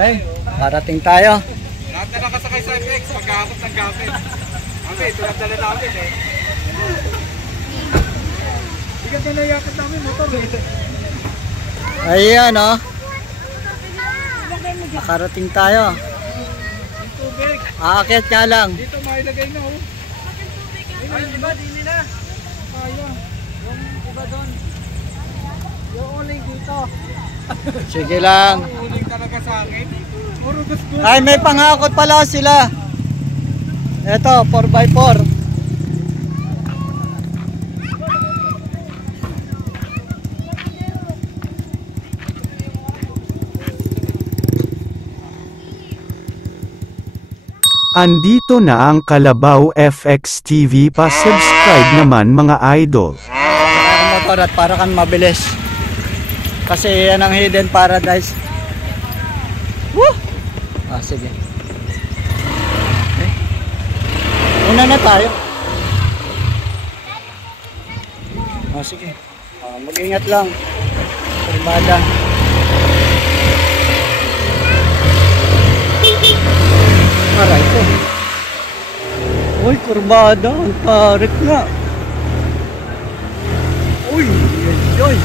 Okay, parating tayo. Lahat na nakasakay sa FX, pagkakapot ng gabi. Kami, tulad-dala namin eh. Bigat na nayakot namin motor eh. Ayan o. Nakarating tayo. Yung tubig. Aakyat nga lang. Dito mailagay na oh. Ay, iba, dili na. Kaya. Yung iba doon. Yung uling dito. Sige lang. Yung uling talaga sa akin. Puro gusto. Ay, may panghakot pala sila. Ito, 4x4. Andito na ang Kalabaw FX TV, pa-subscribe naman mga idol. Para kang motor at para kang mabilis. Kasi yan ang hidden paradise. Woo! Ah, sige. Okay. Una na tayo. Ah, sige. Ah, mag-ingat lang. Kurbada. Aray ko. Uy, kurbada. Ang tarik nga. Uy, enjoy.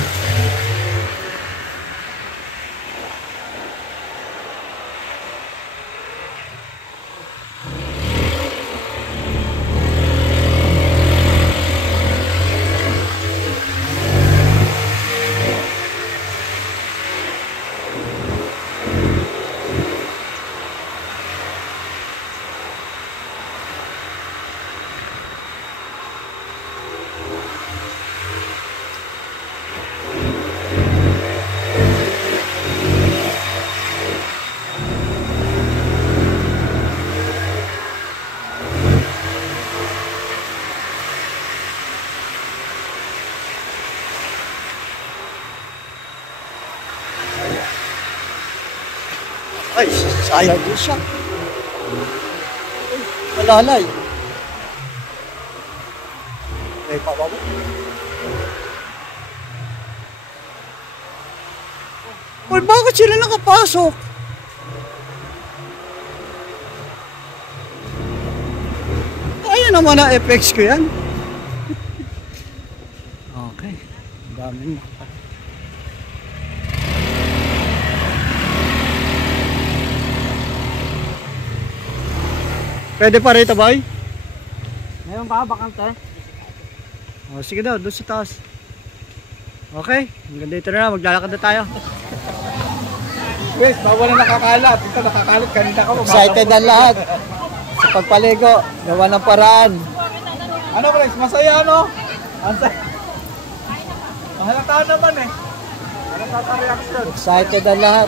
Ay, sayang din siya. Malalay. Ay, pababa. Uy, bakit sila nakapasok? Ayan naman ang FX ko yan. Okay. Ang dami mo. Pwede pa rito, boy? Ngayon ba, bakante? O, sige daw, doon sa taas. Okay, hanggang dito na, maglalakad na tayo. Wait, bawal na nakakalat. Ito nakakalat, kanina ka. Excited ang lahat. Sa pagpaligo, gawa ng paraan. Ano guys, masaya ano? Mahalata naman eh. Halata sa reaction. Excited ang lahat.